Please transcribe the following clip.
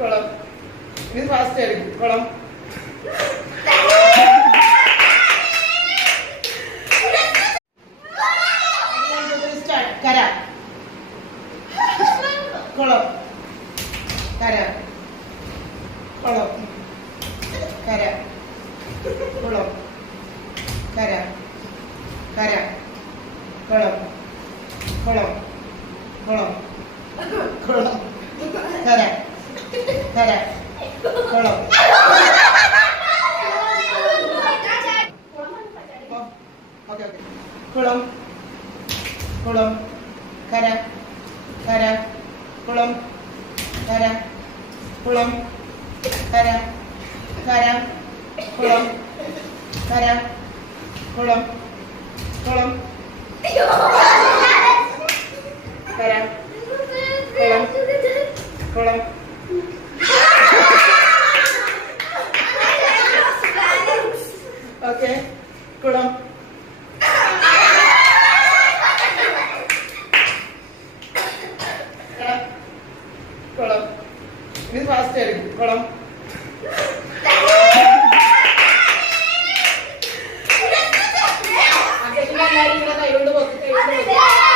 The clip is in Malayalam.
കുളം. ഇത് ഫാസ്റ്റ് ആയിരിക്കും. കുളം. കര. കുളം. കര. കുളം. കര. കുളം. കര. കര. കുളം. കുളം. കുളം. കുളം. കര. കര. കുളം. Okay okay. കുളം. കുളം. കര. കര. കുളം. കര. കുളം. കര. കര. കുളം. കര. കുളം. കുളം. കര. കുളം. കുളം. ഓക്കെ. കുളം. കുളം. ഇത് ഫാസ്റ്റ് ആയിരിക്കും. കുളം. കൈകൊണ്ട് പൊക്കി.